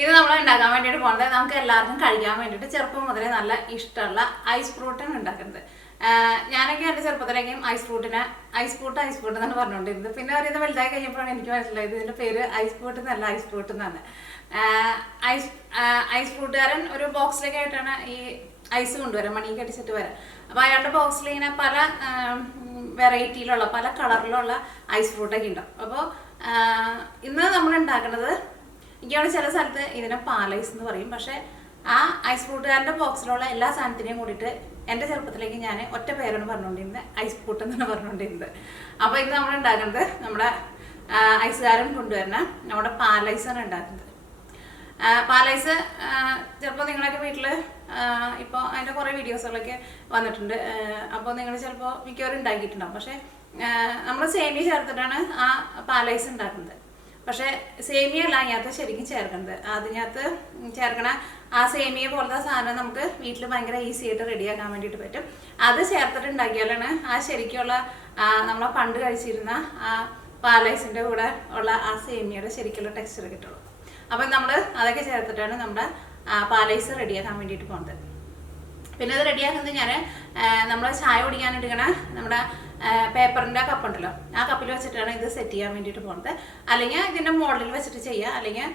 ഇത് നമ്മൾ ഉണ്ടാക്കാൻ വേണ്ടിയിട്ട് പോകുന്നത് നമുക്ക് എല്ലാവർക്കും കഴിക്കാൻ വേണ്ടിയിട്ട് ചെറുപ്പം മുതലേ നല്ല ഇഷ്ടമുള്ള ഐസ് ഫ്രൂട്ടാണ് ഉണ്ടാക്കുന്നത്. ഞാനൊക്കെ എൻ്റെ ചെറുപ്പത്തിലേക്കും ഐസ് ഫ്രൂട്ട് എന്നാണ് പറഞ്ഞുകൊണ്ടിരുന്നത്. പിന്നെ പറയുന്നത് വലുതായി കഴിഞ്ഞപ്പോഴാണ് എനിക്ക് മനസ്സിലായത് ഇതിൻ്റെ പേര് ഐസ് ഫ്രൂട്ട് എന്നല്ല, ഐസ് ഫ്രൂട്ട് എന്നാണ്. ഐസ് ഫ്രൂട്ടുകാരൻ ഒരു ബോക്സിലൊക്കെ ആയിട്ടാണ് ഈ ഐസ് കൊണ്ടുവരാം, മണി കടിച്ചിട്ട് വരാം. അപ്പോൾ അയാളുടെ ബോക്സിൽ ഇങ്ങനെ പല വെറൈറ്റിയിലുള്ള പല കളറിലുള്ള ഐസ് ഫ്രൂട്ടൊക്കെ ഉണ്ടാവും. അപ്പോൾ ഇന്ന് നമ്മൾ ഉണ്ടാക്കുന്നത്, എനിക്കവിടെ ചില സ്ഥലത്ത് ഇതിനെ പാലൈസ് എന്ന് പറയും. പക്ഷേ ആ ഐസ് ഫ്രൂട്ടുകാരൻ്റെ ബോക്സിലുള്ള എല്ലാ സാധനത്തിനെയും കൂടിയിട്ട് എൻ്റെ ചെറുപ്പത്തിലേക്ക് ഞാൻ ഒറ്റ പേരാണ് പറഞ്ഞുകൊണ്ടിരുന്നത്, ഐസ് ഫ്രൂട്ട് എന്നാണ് പറഞ്ഞുകൊണ്ടിരുന്നത്. അപ്പോൾ ഇത് നമ്മൾ ഉണ്ടാക്കുന്നത് നമ്മുടെ ഐസുകാരൻ കൊണ്ടുവരുന്ന നമ്മുടെ പാലൈസാണ് ഉണ്ടാക്കുന്നത്. പാലൈസ് ചിലപ്പോൾ നിങ്ങളൊക്കെ വീട്ടിൽ ഇപ്പോൾ അതിൻ്റെ കുറേ വീഡിയോസുകളൊക്കെ വന്നിട്ടുണ്ട്. അപ്പോൾ നിങ്ങൾ ചിലപ്പോൾ മിക്കവാറും ഉണ്ടാക്കിയിട്ടുണ്ടാവും. പക്ഷേ നമ്മൾ സേമിയ ചേർത്തിട്ടാണ് ആ പാലൈസ് ഉണ്ടാക്കുന്നത്. പക്ഷേ സേമിയ അല്ല അതിനകത്ത് ശരിക്കും ചേർക്കുന്നത്. അതിനകത്ത് ചേർക്കണ ആ സേമിയ പോലത്തെ സാധനം നമുക്ക് വീട്ടിൽ ഭയങ്കര ഈസി ആയിട്ട് റെഡിയാക്കാൻ വേണ്ടിയിട്ട് പറ്റും. അത് ചേർത്തിട്ട് ഉണ്ടാക്കിയാലാണ് ആ ശരിക്കുള്ള നമ്മളെ പണ്ട് കഴിച്ചിരുന്ന ആ പാലൈസിൻ്റെ കൂടെ ഉള്ള ആ സേമിയയുടെ ശരിക്കുള്ള ടെക്സ്ചർ കിട്ടുള്ളൂ. അപ്പം നമ്മൾ അതൊക്കെ ചേർത്തിട്ടാണ് നമ്മുടെ പാലൈസ് റെഡിയാക്കാൻ വേണ്ടിയിട്ട് പോകുന്നത്. പിന്നെ അത് റെഡിയാക്കുന്നത് ഞാൻ നമ്മൾ ചായ കുടിക്കാൻ എടുക്കണ നമ്മുടെ പേപ്പറിൻ്റെ കപ്പുണ്ടല്ലോ, ആ കപ്പിൽ വെച്ചിട്ടാണ് ഇത് സെറ്റ് ചെയ്യാൻ വേണ്ടിയിട്ട് പോകുന്നത്. അല്ലെങ്കിൽ ഇതിൻ്റെ മോഡലിൽ വെച്ചിട്ട് ചെയ്യുക, അല്ലെങ്കിൽ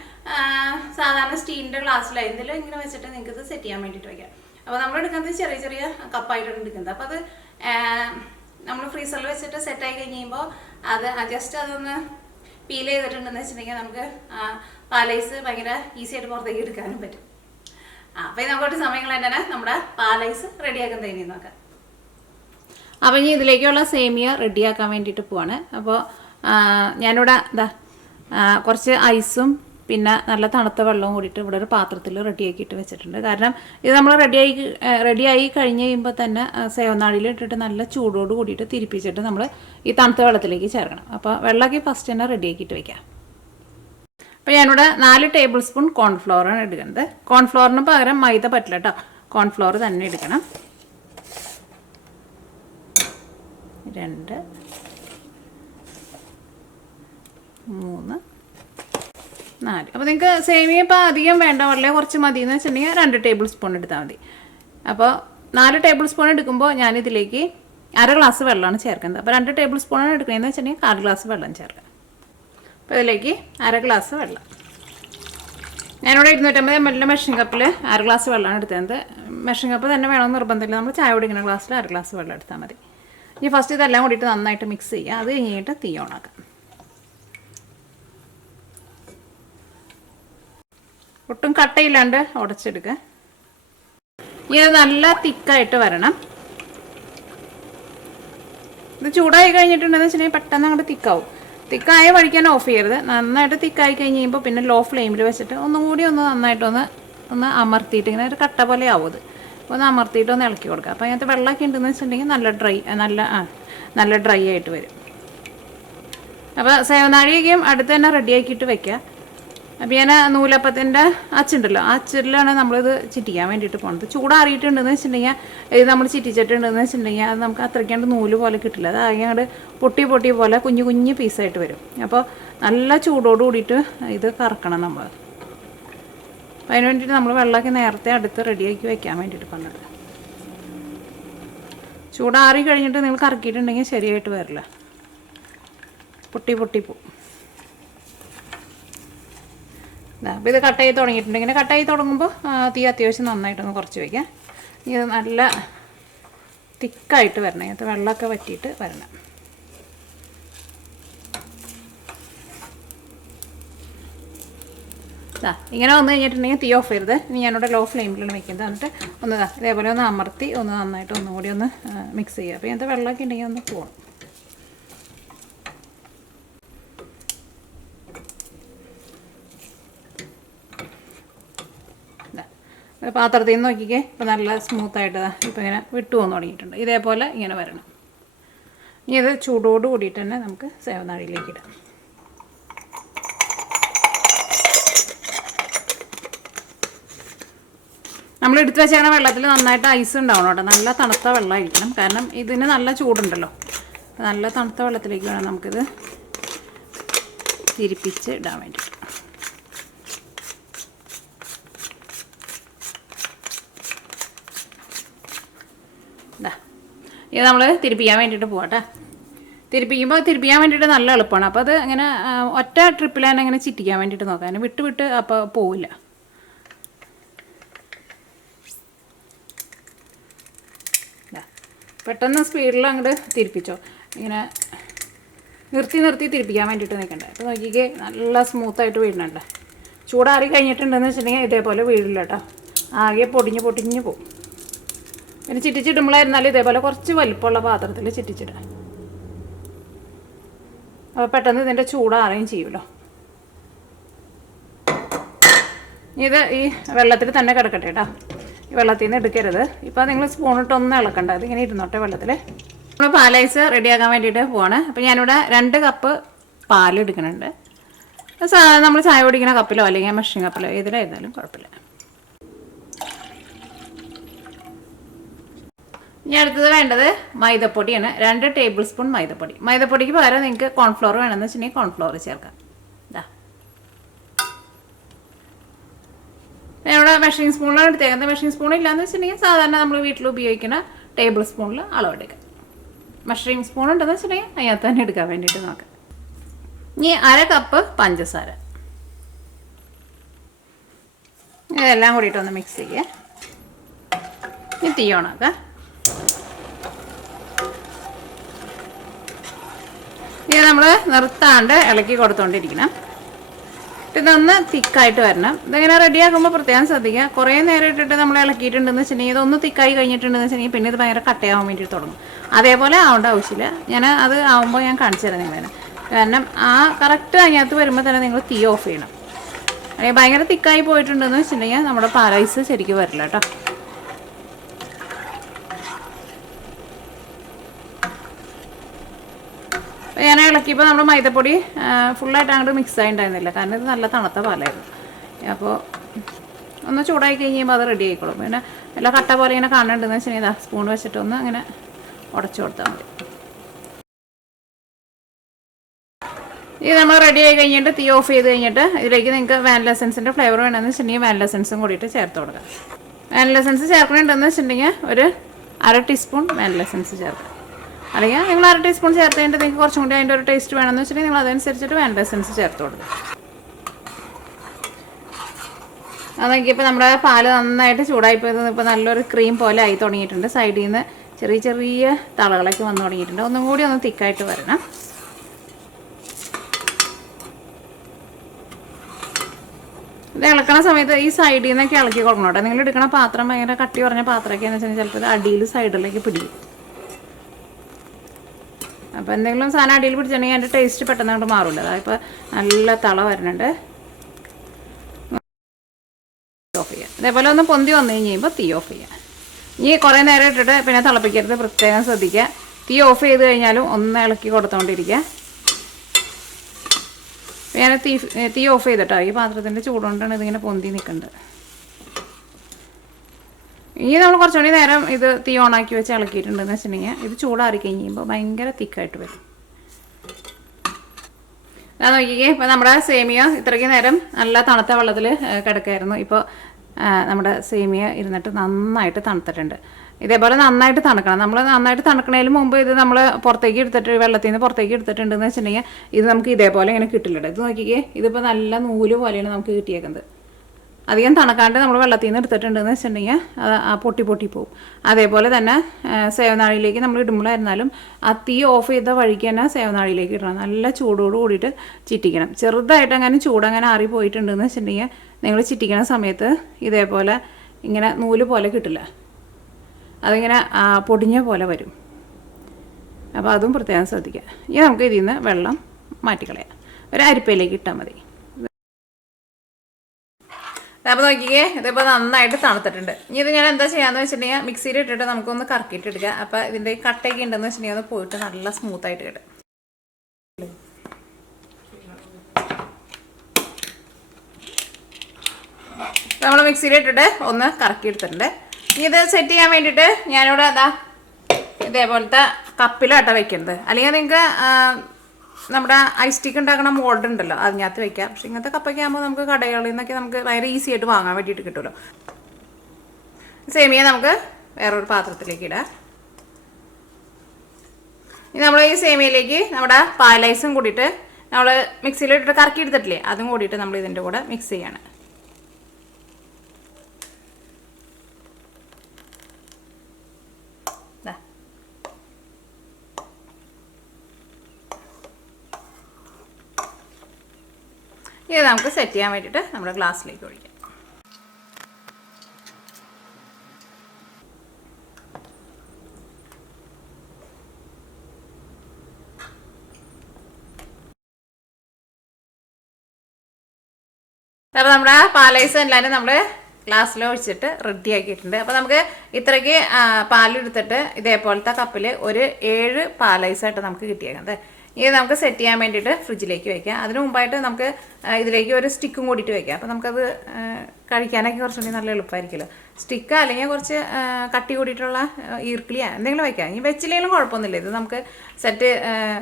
സാധാരണ സ്റ്റീലിൻ്റെ ഗ്ലാസ്സിലോ എന്തെങ്കിലും ഇങ്ങനെ വെച്ചിട്ട് നിങ്ങൾക്ക് ഇത് സെറ്റ് ചെയ്യാൻ വേണ്ടിയിട്ട് വയ്ക്കാം. അപ്പോൾ നമ്മൾ എടുക്കുന്നത് ചെറിയ ചെറിയ കപ്പായിട്ടാണ് എടുക്കുന്നത്. അപ്പോൾ അത് നമ്മൾ ഫ്രീസറിൽ വെച്ചിട്ട് സെറ്റായി കഴിയുമ്പോൾ അത് ജസ്റ്റ് അതൊന്ന് പീൽ ചെയ്തിട്ടുണ്ടെന്ന് വെച്ചിട്ടുണ്ടെങ്കിൽ നമുക്ക് പാലൈസ് ഭയങ്കര ഈസി ആയിട്ട് പുറത്തേക്ക് എടുക്കാനും പറ്റും. അപ്പോൾ നമുക്കൊരു സമയങ്ങൾ തന്നെ നമ്മുടെ പാലൈസ് റെഡിയാക്കാൻ തേനി നോക്കാം. അപ്പോൾ ഇനി ഇതിലേക്കുള്ള സേമിയ റെഡിയാക്കാൻ വേണ്ടിയിട്ട് പോവാണ്. അപ്പോൾ ഞാനിവിടെ കുറച്ച് ഐസും പിന്നെ നല്ല തണുത്ത വെള്ളവും കൂടിയിട്ട് ഇവിടെ ഒരു പാത്രത്തിൽ റെഡിയാക്കിയിട്ട് വെച്ചിട്ടുണ്ട്. കാരണം ഇത് നമ്മൾ റെഡിയായി കഴിഞ്ഞ് കഴിയുമ്പോൾ തന്നെ സേവനാഴിയിൽ ഇട്ടിട്ട് നല്ല ചൂടോട് കൂടിയിട്ട് തിരിപ്പിച്ചിട്ട് നമ്മൾ ഈ തണുത്ത വെള്ളത്തിലേക്ക് ചേർക്കണം. അപ്പോൾ വെള്ളമൊക്കെ ഫസ്റ്റ് തന്നെ റെഡിയാക്കിയിട്ട് വയ്ക്കാം. അപ്പോൾ ഞാനിവിടെ 4 ടേബിൾ സ്പൂൺ കോൺഫ്ലവറാണ് എടുക്കുന്നത്. കോൺഫ്ലവറിന് പകരം മൈദ പറ്റില്ല കേട്ടോ, കോൺഫ്ലവർ തന്നെ എടുക്കണം. 2 3 4. അപ്പോൾ നിങ്ങൾക്ക് സേമിയ ഇപ്പോൾ അധികം വേണ്ട, വളരെ കുറച്ച് മതി എന്ന് വെച്ചിട്ടുണ്ടെങ്കിൽ 2 ടേബിൾ സ്പൂൺ എടുത്താൽ മതി. അപ്പോൾ 4 ടേബിൾ സ്പൂൺ എടുക്കുമ്പോൾ ഞാനിതിലേക്ക് 1/2 ഗ്ലാസ് വെള്ളമാണ് ചേർക്കുന്നത്. അപ്പോൾ 2 ടേബിൾ സ്പൂണാണ് എടുക്കുന്നതെന്ന് വെച്ചിട്ടുണ്ടെങ്കിൽ 1/4 ഗ്ലാസ് വെള്ളം ചേർക്കാം. അപ്പോൾ ഇതിലേക്ക് 1/2 ഗ്ലാസ് വെള്ളം. ഞാനിവിടെ 250 ml മെഷറിംഗ് കപ്പിൽ 1/2 ഗ്ലാസ് വെള്ളമാണ് എടുത്തത്. മെഷറിംഗ് കപ്പ് തന്നെ വേണമെന്ന് നിർബന്ധമില്ല, നമ്മൾ ചായ കുടിക്കുന്ന ഗ്ലാസ്സിൽ 1/2 ഗ്ലാസ് വെള്ളം എടുത്താൽ മതി. ഇനി ഫസ്റ്റ് ഇതെല്ലാം കൂടിയിട്ട് നന്നായിട്ട് മിക്സ് ചെയ്യുക. അത് കഴിഞ്ഞിട്ട് തീ ഓണാക്കാം. ഒട്ടും കട്ടയില്ലാണ്ട് ഉടച്ചെടുക്കുക. ഇനി ഇത് നല്ല തിക്കായിട്ട് വരണം. ഇത് ചൂടായി കഴിഞ്ഞിട്ടുണ്ടെന്ന് വെച്ചിട്ടുണ്ടെങ്കിൽ പെട്ടെന്ന് അങ്ങോട്ട് തിക്കാവും. തിക്കായ വഴിക്കാൻ ഓഫ് ചെയ്യരുത്. നന്നായിട്ട് തിക്കായി കഴിഞ്ഞ് കഴിയുമ്പോൾ പിന്നെ ലോ ഫ്ലെയിമിൽ വെച്ചിട്ട് ഒന്നും കൂടി ഒന്ന് അമർത്തിയിട്ട് ഇങ്ങനെ ഒരു കട്ട പോലെ ആവും. അത് ഒന്ന് അമർത്തിയിട്ട് ഒന്ന് ഇളക്കി കൊടുക്കുക. അപ്പോൾ അതിനകത്ത് വെള്ളമൊക്കെ ഉണ്ടെന്ന് വെച്ചിട്ടുണ്ടെങ്കിൽ നല്ല ഡ്രൈ ആയിട്ട് വരും. അപ്പോൾ സേവനാഴിയൊക്കെയും അടുത്ത് തന്നെ റെഡിയാക്കിയിട്ട് വെക്കുക. അപ്പോൾ ഞാൻ നൂലപ്പത്തിൻ്റെ അച്ചുണ്ടല്ലോ, ആ അച്ചിലാണ് നമ്മളിത് ചിറ്റിക്കാൻ വേണ്ടിയിട്ട് പോകുന്നത്. ചൂടാറിയിട്ടുണ്ടെന്ന് വെച്ചിട്ടുണ്ടെങ്കിൽ ഇത് നമ്മൾ ചിറ്റിച്ചിട്ടുണ്ടെന്ന് വെച്ചിട്ടുണ്ടെങ്കിൽ അത് നമുക്ക് അത്രയ്ക്കാണ്ട് നൂല് പോലെ കിട്ടില്ല. അത് ആകെ അങ്ങോട്ട് പൊട്ടി പോലെ കുഞ്ഞു പീസായിട്ട് വരും. അപ്പോൾ നല്ല ചൂടോട് കൂടിയിട്ട് ഇത് കറക്കണം നമ്മൾ. അപ്പോൾ അതിന് വേണ്ടിയിട്ട് നമ്മൾ വെള്ളമൊക്കെ നേരത്തെ അടുത്ത് റെഡിയാക്കി വെക്കാൻ വേണ്ടിയിട്ട് പറഞ്ഞത്. ചൂടാറി കഴിഞ്ഞിട്ട് നിങ്ങൾ കറക്കിയിട്ടുണ്ടെങ്കിൽ ശരിയായിട്ട് വരില്ല, പൊട്ടിപ്പോവും. അപ്പോൾ ഇത് കട്ടായി തുടങ്ങിയിട്ടുണ്ട്. ഇങ്ങനെ കട്ടായി തുടങ്ങുമ്പോൾ തീ അത്യാവശ്യം നന്നായിട്ടൊന്ന് കുറച്ച് വയ്ക്കാം. ഇത് നല്ല തിക്കായിട്ട് വരണം, അതിനകത്ത് വെള്ളമൊക്കെ വറ്റിയിട്ട് വരണം. ഇങ്ങനെ വന്നു കഴിഞ്ഞിട്ടുണ്ടെങ്കിൽ തീ ഓഫ് ചെയ്യരുത്. ഇനി ഞാനിവിടെ ലോ ഫ്ലെയിമിലാണ് വയ്ക്കുന്നത്. എന്നിട്ട് ഇതേപോലെ ഒന്ന് അമർത്തി നന്നായിട്ട് ഒന്നുകൂടി ഒന്ന് മിക്സ് ചെയ്യുക. അപ്പോൾ ഇതിനകത്ത് വെള്ളമൊക്കെ ഉണ്ടെങ്കിൽ ഒന്ന് പോകണം. പാത്രത്തിൽ നിന്ന് നോക്കിക്കേ, ഇപ്പോൾ നല്ല സ്മൂത്തായിട്ട് ഇപ്പോൾ ഇങ്ങനെ വിട്ടു പോകുന്നു തുടങ്ങിയിട്ടുണ്ട്. ഇതേപോലെ ഇങ്ങനെ വരണം. ഇനി ഇത് ചൂടോട് കൂടിയിട്ട് തന്നെ നമുക്ക് സേവനാഴിയിലേക്ക് ഇടാം. നമ്മൾ എടുത്ത് വെച്ചാൽ വെള്ളത്തിൽ നന്നായിട്ട് ഐസ് ഉണ്ടാവണം കേട്ടോ. നല്ല തണുത്ത വെള്ളമായിരിക്കണം, കാരണം ഇതിന് നല്ല ചൂടുണ്ടല്ലോ. നല്ല തണുത്ത വെള്ളത്തിലേക്ക് വേണം നമുക്കിത് തിരിപ്പിച്ച് ഇടാൻ വേണ്ടിയിട്ട്. ഇത് നമ്മൾ തിരിപ്പിക്കാൻ വേണ്ടിയിട്ട് പോകട്ടെ. തിരിപ്പിക്കാൻ വേണ്ടിയിട്ട് നല്ല എളുപ്പമാണ്. അപ്പോൾ അത് അങ്ങനെ ഒറ്റ ട്രിപ്പിൽ തന്നെ അങ്ങനെ ചിറ്റിക്കാൻ വേണ്ടിയിട്ട് നോക്കാം. വിട്ട് അപ്പോൾ പോവില്ല. പെട്ടെന്ന് സ്പീഡിൽ അങ്ങോട്ട് തിരിപ്പിച്ചോ. ഇങ്ങനെ നിർത്തി തിരിപ്പിക്കാൻ വേണ്ടിയിട്ട് നിൽക്കണ്ടേ. അപ്പോൾ നോക്കിക്കേ നല്ല സ്മൂത്തായിട്ട് വീഴുന്നുണ്ട്. ചൂടാറി കഴിഞ്ഞിട്ടുണ്ടെന്ന് വെച്ചിട്ടുണ്ടെങ്കിൽ ഇതേപോലെ വീഴില്ല കേട്ടോ. ആകെ പൊടിഞ്ഞ് പോകും. പിന്നെ ചിറ്റിച്ചിടുമ്പോഴായിരുന്നാലും ഇതേപോലെ കുറച്ച് വലിപ്പമുള്ള പാത്രത്തിൽ ചിറ്റിച്ചിടാം. അപ്പോൾ പെട്ടെന്ന് ഇതിൻ്റെ ചൂടാറുകയും ചെയ്യുമല്ലോ. ഇത് ഈ വെള്ളത്തിൽ തന്നെ കിടക്കട്ടെ കേട്ടോ. ഈ വെള്ളത്തിൽ നിന്ന് എടുക്കരുത്. ഇപ്പോൾ നിങ്ങൾ സ്പൂണിട്ടൊന്നും ഇളക്കണ്ട. ഇതിങ്ങനെ ഇരുന്നോട്ടെ വെള്ളത്തിൽ. നമ്മൾ പാലൈസ് റെഡിയാക്കാൻ വേണ്ടിയിട്ട് പോവാണ്. അപ്പോൾ ഞാനിവിടെ 2 കപ്പ് പാലെടുക്കുന്നുണ്ട്. നമ്മൾ ചായ കുടിക്കുന്ന കപ്പിലോ അല്ലെങ്കിൽ മെഷീൻ കപ്പിലോ ഏതിലായിരുന്നാലും കുഴപ്പമില്ല. ഇനി അടുത്തത് വേണ്ടത് മൈദപ്പൊടിയാണ്. 2 ടേബിൾ സ്പൂൺ മൈദപ്പൊടി. മൈദപ്പൊടിക്ക് പകരം നിങ്ങൾക്ക് കോൺഫ്ലോർ വേണമെന്ന് വെച്ചിട്ടുണ്ടെങ്കിൽ കോൺഫ്ലോർ ചേർക്കാം. ഇവിടെ മെഷറിംഗ് സ്പൂണിലാണ് എടുത്തേക്കുന്നത്. മെഷറിംഗ് സ്പൂൺ ഇല്ലയെന്ന് വെച്ചിട്ടുണ്ടെങ്കിൽ സാധാരണ നമ്മൾ വീട്ടിൽ ഉപയോഗിക്കുന്ന ടേബിൾ സ്പൂണിൽ അളവെടുക്കാം. മെഷറിംഗ് സ്പൂൺ ഉണ്ടെന്ന് വെച്ചിട്ടുണ്ടെങ്കിൽ അതിനകത്ത് തന്നെ എടുക്കാൻ വേണ്ടിയിട്ട് നോക്കാം. ഇനി 1/2 കപ്പ് പഞ്ചസാര. ഇതെല്ലാം കൂടിയിട്ടൊന്ന് മിക്സ് ചെയ്യുക. ഇനി തീ ഓണാക്കാം. ഇത് നമ്മൾ നിർത്താണ്ട് ഇളക്കി കൊടുത്തുകൊണ്ടിരിക്കണം. ഇതൊന്ന് തിക്കായിട്ട് വരണം. ഇതിങ്ങനെ റെഡിയാക്കുമ്പോൾ പ്രത്യേകം ശ്രദ്ധിക്കുക. കുറേ നേരം ഇട്ടിട്ട് നമ്മൾ ഇളക്കിയിട്ടുണ്ടെന്ന് വെച്ചിട്ടുണ്ടെങ്കിൽ ഇതൊന്ന് തിക്കായി കഴിഞ്ഞിട്ടുണ്ടെന്ന് വെച്ചിട്ടുണ്ടെങ്കിൽ പിന്നെ ഇത് ഭയങ്കര കട്ടയാവാൻ വേണ്ടിയിട്ട് തുടങ്ങും. അതേപോലെ ആവേണ്ട ആവശ്യമില്ല. അത് ആവുമ്പോൾ ഞാൻ കാണിച്ചു തരാം നിങ്ങളെ. കാരണം ആ കറക്റ്റ് അതിനകത്ത് വരുമ്പോൾ തന്നെ നിങ്ങൾ തീ ഓഫ് ചെയ്യണം. അല്ലെങ്കിൽ ഭയങ്കര തിക്കായി പോയിട്ടുണ്ടെന്ന് വെച്ചിട്ടുണ്ടെങ്കിൽ നമ്മുടെ പാലൈസ് ശരിക്കും വരില്ല കേട്ടോ. ഞാൻ ഇളക്കിയപ്പോൾ നമ്മുടെ മൈദപ്പൊടി ഫുള്ളായിട്ട് അങ്ങോട്ട് മിക്സ് ആയിട്ടുണ്ടായിരുന്നില്ല. കാരണം ഇത് നല്ല തണുത്ത പാലായിരുന്നു. അപ്പോൾ ഒന്ന് ചൂടായി കഴിയുമ്പോൾ അത് റെഡി ആയിക്കോളും. പിന്നെ എല്ലാം കട്ട പോലെ ഇങ്ങനെ കാണുന്നുണ്ടെന്ന് വെച്ചിട്ടുണ്ടെങ്കിൽ സ്പൂൺ വെച്ചിട്ട് ഒന്ന് അങ്ങനെ ഉടച്ചു കൊടുത്താൽ മതി. ഇത് നമ്മൾ റെഡി ആയി കഴിഞ്ഞിട്ട് തീ ഓഫ് ചെയ്ത് കഴിഞ്ഞിട്ട് ഇതിലേക്ക് നിങ്ങൾക്ക് വാനില എസൻസിൻ്റെ ഫ്ലേവർ വേണമെന്ന് വെച്ചിട്ടുണ്ടെങ്കിൽ വാനില എസൻസും കൂടിയിട്ട് ചേർത്ത് കൊടുക്കാം. വാനില എസൻസ് ചേർക്കണമെന്ന് വെച്ചിട്ടുണ്ടെങ്കിൽ ഒരു 1/2 ടീസ്പൂൺ വാനില എസൻസ് ചേർക്കാം. അല്ലെങ്കിൽ നിങ്ങൾ 1/2 ടീസ്പൂൺ ചേർത്ത് കഴിഞ്ഞിട്ട് നിങ്ങൾക്ക് കുറച്ചും കൂടി അതിൻ്റെ ഒരു ടേസ്റ്റ് വേണമെന്ന് വെച്ചിട്ടുണ്ടെങ്കിൽ നിങ്ങൾ അതനുസരിച്ചിട്ട് വാനില എസൻസ് ചേർത്ത് കൊടുക്കുക. അത് നോക്കിയപ്പോൾ നമ്മുടെ പാല് നന്നായിട്ട് ചൂടായിപ്പോയത് ഇപ്പോൾ നല്ലൊരു ക്രീം പോലെ ആയി തുടങ്ങിയിട്ടുണ്ട്. സൈഡിൽ നിന്ന് ചെറിയ തളകളൊക്കെ വന്നു തുടങ്ങിയിട്ടുണ്ട്. ഒന്നും കൂടി ഒന്ന് തിക്കായിട്ട് വരണം. ഇത് ഇളക്കണ സമയത്ത് ഈ സൈഡിൽ നിന്നൊക്കെ ഇളക്കി കൊടുക്കണം കേട്ടോ. നിങ്ങൾ എടുക്കണ പാത്രം ഭയങ്കര കട്ടി കുറഞ്ഞ പാത്രമൊക്കെ എന്ന് വെച്ചാൽ ചിലപ്പോൾ ഇത് അടിയിൽ സൈഡിലേക്ക് പിടിക്കും. അപ്പോൾ എന്തെങ്കിലും സാധനം അടിയിൽ പിടിച്ചിട്ടുണ്ടെങ്കിൽ അതിൻ്റെ ടേസ്റ്റ് പെട്ടെന്ന് അങ്ങോട്ട് മാറില്ല. അതായപ്പോൾ നല്ല തള വരുന്നുണ്ട്. ഓഫ് ചെയ്യുക. ഇതേപോലെ ഒന്ന് പൊന്തി വന്നു കഴിയുമ്പോൾ തീ ഓഫ് ചെയ്യുക. ഇനി കുറേ നേരം ഇട്ടിട്ട് പിന്നെ തിളപ്പിക്കരുത്, പ്രത്യേകം ശ്രദ്ധിക്കുക. തീ ഓഫ് ചെയ്ത് കഴിഞ്ഞാലും ഒന്ന് ഇളക്കി കൊടുത്തുകൊണ്ടിരിക്കുക. ഞാൻ തീ ഓഫ് ചെയ്തിട്ടോ. ഈ പാത്രത്തിൻ്റെ ചൂടുകൊണ്ടാണ് ഇതിങ്ങനെ പൊന്തി നിൽക്കുന്നത്. ഇനി നമ്മൾ കുറച്ചുകൂടി നേരം ഇത് തീ ഓണാക്കി വെച്ച് ഇളക്കിയിട്ടുണ്ടെന്ന് വെച്ചിട്ടുണ്ടെങ്കിൽ ഇത് ചൂടാറി കഴിയുമ്പോൾ ഭയങ്കര തിക്കായിട്ട് വരും. അത് നോക്കിക്കേ. ഇപ്പോൾ നമ്മുടെ സേമിയ ഇത്രയ്ക്ക് നേരം നല്ല തണുത്ത വെള്ളത്തിൽ കിടക്കായിരുന്നു. ഇപ്പോൾ നമ്മുടെ സേമിയ ഇരുന്നിട്ട് നന്നായിട്ട് തണുത്തിട്ടുണ്ട്. ഇതേപോലെ നന്നായിട്ട് തണുക്കണം. നമ്മൾ നന്നായിട്ട് തണുക്കണതിന് മുമ്പ് ഇത് നമ്മൾ പുറത്തേക്ക് എടുത്തിട്ട് വെള്ളത്തിൽ നിന്ന് പുറത്തേക്ക് എടുത്തിട്ടുണ്ടെന്ന് വെച്ചിട്ടുണ്ടെങ്കിൽ ഇത് നമുക്ക് ഇതേപോലെ ഇങ്ങനെ കിട്ടില്ല. ഇത് നോക്കിക്കേ. ഇതിപ്പോൾ നല്ല നൂല് പോലെയാണ് നമുക്ക് കിട്ടിയേക്കുന്നത്. അധികം തണുക്കാണ്ട് നമ്മൾ വെള്ളത്തിൽ നിന്ന് എടുത്തിട്ടുണ്ടെന്ന് വെച്ചിട്ടുണ്ടെങ്കിൽ അത് പൊട്ടി പോകും. അതേപോലെ തന്നെ സേവനാഴിയിലേക്ക് നമ്മൾ ഇടുമ്പോഴായിരുന്നാലും ആ തീ ഓഫ് ചെയ്ത വഴിക്ക് തന്നെ സേവനാഴിയിലേക്ക് ഇടണം. നല്ല ചൂടോട് കൂടിയിട്ട് ചിറ്റിക്കണം. ചെറുതായിട്ട് അങ്ങനെ ചൂടങ്ങനെ ആറിപ്പോയിട്ടുണ്ടെന്ന് വെച്ചിട്ടുണ്ടെങ്കിൽ നിങ്ങൾ ചിറ്റിക്കണ സമയത്ത് ഇതേപോലെ ഇങ്ങനെ നൂല് പോലെ കിട്ടില്ല. അതിങ്ങനെ പൊടിഞ്ഞ പോലെ വരും. അപ്പോൾ അതും പ്രത്യേകം ശ്രദ്ധിക്കുക. ഇനി നമുക്ക് ഇതിൽ നിന്ന് വെള്ളം മാറ്റിക്കളയാം. ഒരു അരിപ്പയിലേക്ക് ഇട്ടാൽ മതി. അപ്പോൾ നോക്കിക്കേ. ഇതിപ്പോൾ നന്നായിട്ട് തണുത്തിട്ടുണ്ട്. ഇനി ഇത് ഞാൻ എന്താ ചെയ്യാമെന്ന് വെച്ചിട്ടുണ്ടെങ്കിൽ മിക്സിയിൽ ഇട്ടിട്ട് നമുക്കൊന്ന് കറക്കിയിട്ട് എടുക്കുക. അപ്പോൾ ഇതിൻ്റെ കട്ടയൊക്കെ ഉണ്ടെന്ന് വെച്ചിട്ടുണ്ടെങ്കിൽ അത് പോയിട്ട് നല്ല സ്മൂത്തായിട്ട് കിട്ടും. നമ്മൾ മിക്സിയിൽ ഇട്ടിട്ട് ഒന്ന് കറക്കി എടുത്തിട്ടുണ്ട്. ഇനി ഇത് സെറ്റ് ചെയ്യാൻ വേണ്ടിയിട്ട് ഞാനിവിടെ ഇതേപോലത്തെ കപ്പിലാട്ടോ വയ്ക്കുന്നത്. അല്ലെങ്കിൽ നിങ്ങൾക്ക് നമ്മുടെ ഐസ് സ്റ്റിക്ക് ഉണ്ടാക്കുന്ന മോൾഡ് ഉണ്ടല്ലോ അതിനകത്ത് വെക്കാം. പക്ഷെ ഇങ്ങനത്തെ കപ്പൊക്കെ ആകുമ്പോൾ നമുക്ക് കടകളിൽ നിന്നൊക്കെ നമുക്ക് ഭയങ്കര ഈസി ആയിട്ട് വാങ്ങാൻ വേണ്ടിയിട്ട് കിട്ടുമല്ലോ. സേമിയ നമുക്ക് വേറൊരു പാത്രത്തിലേക്ക് ഇടാം. ഇനി നമ്മൾ ഈ സേമിയയിലേക്ക് നമ്മുടെ പാലൈസും കൂടിയിട്ട് നമ്മൾ മിക്സിയിലിട്ടിട്ട് കറക്കി എടുത്തിട്ടില്ലേ, അതും കൂടിയിട്ട് നമ്മൾ ഇതിൻ്റെ കൂടെ മിക്സ് ചെയ്യാണ്. ഇത് നമുക്ക് സെറ്റ് ചെയ്യാൻ വേണ്ടിയിട്ട് നമ്മുടെ ഗ്ലാസ്സിലേക്ക് ഒഴിക്കാം. അപ്പോൾ നമ്മുടെ പാലൈസ് എല്ലാവരും നമ്മൾ ഗ്ലാസ്സിൽ ഒഴിച്ചിട്ട് റെഡി ആക്കിയിട്ടുണ്ട്. അപ്പോൾ നമുക്ക് ഇത്രയ്ക്ക് പാലെടുത്തിട്ട് ഇതേപോലത്തെ കപ്പിൽ ഒരു 7 പാലൈസായിട്ട് നമുക്ക് കിട്ടിയേക്കുന്നത്. ഇത് നമുക്ക് സെറ്റ് ചെയ്യാൻ വേണ്ടിയിട്ട് ഫ്രിഡ്ജിലേക്ക് വയ്ക്കാം. അതിന് മുമ്പായിട്ട് നമുക്ക് ഇതിലേക്ക് ഒരു സ്റ്റിക്കും കൂടിയിട്ട് വയ്ക്കാം. അപ്പോൾ നമുക്കത് കഴിക്കാനൊക്കെ കുറച്ചുകൂടി നല്ല എളുപ്പമായിരിക്കുമല്ലോ. സ്റ്റിക്ക് അല്ലെങ്കിൽ കുറച്ച് കട്ടി കൂടിയിട്ടുള്ള ഈർക്കിളിയാണ് എന്തെങ്കിലും വയ്ക്കാം. ഇനി വെച്ചില്ലെങ്കിലും കുഴപ്പമൊന്നുമില്ല. ഇത് നമുക്ക് സെറ്റ്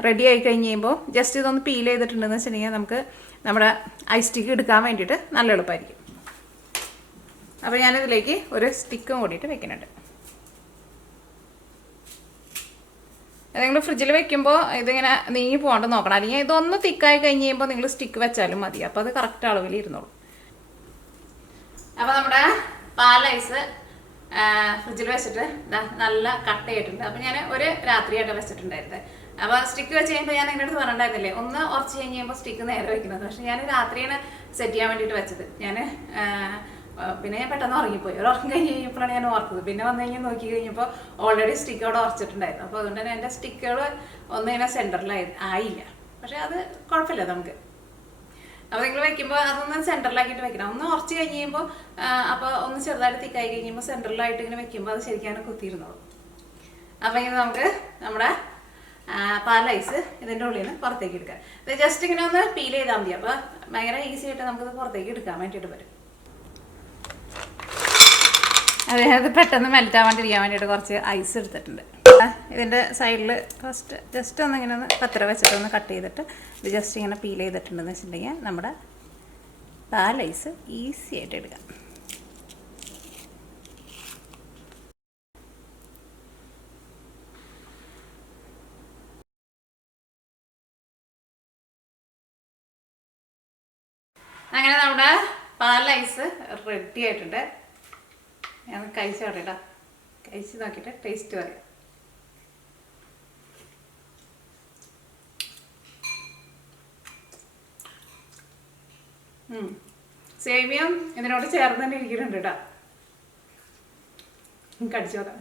റെഡി ആയി കഴിഞ്ഞ് കഴിയുമ്പോൾ ജസ്റ്റ് ഇതൊന്ന് പീൽ ചെയ്തിട്ടുണ്ടെന്ന് വെച്ചിട്ടുണ്ടെങ്കിൽ നമുക്ക് നമ്മുടെ ഐസ് സ്റ്റിക്ക് എടുക്കാൻ വേണ്ടിയിട്ട് നല്ല എളുപ്പമായിരിക്കും. അപ്പോൾ ഞാനിതിലേക്ക് ഒരു സ്റ്റിക്കും കൂടിയിട്ട് വെക്കുന്നുണ്ട്. നിങ്ങൾ ഫ്രിഡ്ജിൽ വെക്കുമ്പോൾ ഇതിങ്ങനെ നീങ്ങി പോകാണ്ട് നോക്കണം. അല്ലെങ്കിൽ ഇതൊന്ന് തിക്കായി കഴിഞ്ഞ് കഴിയുമ്പോൾ നിങ്ങൾ സ്റ്റിക്ക് വെച്ചാലും മതി. അപ്പോൾ അത് കറക്റ്റ് അളവിൽ ഇരുന്നോളൂ. അപ്പോൾ നമ്മുടെ പാലൈസ് ഫ്രിഡ്ജിൽ വെച്ചിട്ട് നല്ല കട്ടയായിട്ടുണ്ട്. അപ്പോൾ ഞാൻ ഒരു രാത്രിയായിട്ട് വെച്ചിട്ടുണ്ടായിരുന്നത്. അപ്പോൾ സ്റ്റിക്ക് വെച്ച് കഴിയുമ്പോൾ ഞാൻ നിങ്ങളുടെ അടുത്ത് പറഞ്ഞിട്ടുണ്ടായിരുന്നില്ലേ, ഒന്ന് ഉറച്ച് കഴിഞ്ഞ് കഴിയുമ്പോൾ സ്റ്റിക്ക് നേരെ വയ്ക്കുന്നത്. പക്ഷേ ഞാൻ രാത്രിയാണ് സെറ്റ് ചെയ്യാൻ വേണ്ടിയിട്ട് വെച്ചത്. പിന്നെ ഞാൻ പെട്ടെന്ന് ഉറങ്ങിപ്പോയി. ഒരു ഉറക്കം കഴിഞ്ഞ് കഴിഞ്ഞപ്പോഴാണ് ഞാൻ ഓർത്തത്. പിന്നെ വന്നു കഴിഞ്ഞാൽ നോക്കി കഴിഞ്ഞപ്പോൾ ഓൾറെഡി സ്റ്റിക്ക് അവിടെ ഉറച്ചിട്ടുണ്ടായിരുന്നു. അപ്പോൾ അതുകൊണ്ട് തന്നെ എൻ്റെ സ്റ്റിക്കുകൾ ഒന്നും ഇങ്ങനെ ആയില്ല. പക്ഷേ അത് കുഴപ്പമില്ല നമുക്ക്. അപ്പോൾ നിങ്ങൾ വെക്കുമ്പോൾ അതൊന്ന് സെൻറ്ററിലാക്കിയിട്ട് വെക്കണം. ഒന്ന് ഉറച്ച് കഴിഞ്ഞ് കഴിയുമ്പോൾ അപ്പോൾ ഒന്ന് ചെറുതായിട്ട് തിക്കായി കഴിയുമ്പോൾ സെൻറ്ററിലായിട്ട് ഇങ്ങനെ വെക്കുമ്പോൾ അത് ശരിക്കും കുത്തിയിരുന്നോളും. അപ്പോൾ ഇങ്ങനെ നമുക്ക് നമ്മുടെ പാലൈസ് ഇതിൻ്റെ ഉള്ളിൽ നിന്ന് പുറത്തേക്ക് എടുക്കാം. ഇത് ജസ്റ്റ് ഇങ്ങനെ ഒന്ന് പീൽ ചെയ്താൽ മതി. അപ്പോൾ ഭയങ്കര ഈസി ആയിട്ട് നമുക്കിത് പുറത്തേക്ക് എടുക്കാൻ വേണ്ടിയിട്ട് വരും. അതായത് പെട്ടെന്ന് മെൽറ്റ് ആവാണ്ടിരിക്കാൻ വേണ്ടിയിട്ട് കുറച്ച് ഐസ് എടുത്തിട്ടുണ്ട്. ഇതിൻ്റെ സൈഡിൽ ഫസ്റ്റ് ജസ്റ്റ് ഒന്ന് ഇങ്ങനെ ഒന്ന് കത്തിര വെച്ചിട്ടൊന്ന് കട്ട് ചെയ്തിട്ട് ഇത് ജസ്റ്റ് ഇങ്ങനെ പീൽ ചെയ്തിട്ടുണ്ടെന്ന് വെച്ചിട്ടുണ്ടെങ്കിൽ നമ്മുടെ പാലൈസ് ഈസി ആയിട്ട് എടുക്കാം. അങ്ങനെ നമ്മുടെ പാലൈസ് റെഡി ആയിട്ടുണ്ട്. ഞാൻ കഴിച്ച് പറയട്ടാ, കഴിച്ച് നോക്കിയിട്ട് ടേസ്റ്റ് പറയാം. സേമിയം ഇതിനോട് ചേർന്ന് തന്നെ ഇരിക്കുന്നുണ്ട് കേട്ടോ. കടിച്ചു നോക്കാം.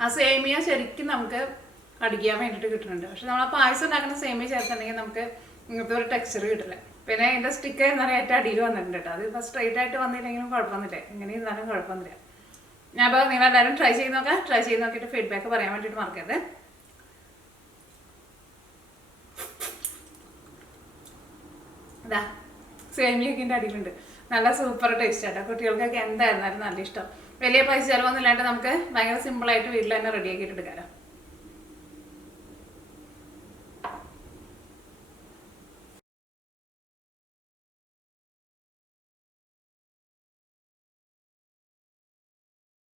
ആ സേമിയ ശരിക്കും നമുക്ക് അടിക്കാൻ വേണ്ടിയിട്ട് കിട്ടുന്നുണ്ട്. പക്ഷെ നമ്മൾ ആ പായസം ഉണ്ടാക്കുന്ന സേമിയ ചേർത്തുണ്ടെങ്കിൽ നമുക്ക് ഇങ്ങനത്തെ ഒരു ടെക്സ്ചർ കിട്ടില്ല. പിന്നെ അതിൻ്റെ സ്റ്റിക്ക് എന്നാലും ഏറ്റവും അടിയിൽ വന്നിട്ടുണ്ട് കേട്ടോ. അത് ഇപ്പോൾ സ്ട്രൈറ്റ് ആയിട്ട് വന്നില്ലെങ്കിലും കുഴപ്പമൊന്നുമില്ല, ഇങ്ങനെ ഇരുന്നാലും കുഴപ്പമൊന്നുമില്ല. ഞാൻ അപ്പോൾ നിങ്ങളെല്ലാവരും ട്രൈ ചെയ്ത് നോക്കാം. ട്രൈ ചെയ്ത് നോക്കിയിട്ട് ഫീഡ്ബാക്ക് പറയാൻ വേണ്ടിയിട്ട് മറക്കരുത്. ഇതാ സേമിയൊക്കെ എൻ്റെ അടിയിലുണ്ട്. നല്ല സൂപ്പർ ടേസ്റ്റ് ആട്ടോ. കുട്ടികൾക്കൊക്കെ എന്തായിരുന്നാലും നല്ല ഇഷ്ടം. വലിയ പൈസ ചിലവൊന്നും ഇല്ലാണ്ട് നമുക്ക് ഭയങ്കര സിമ്പിളായിട്ട് വീട്ടിൽ തന്നെ റെഡിയാക്കിയിട്ട് എടുക്കാമല്ലോ.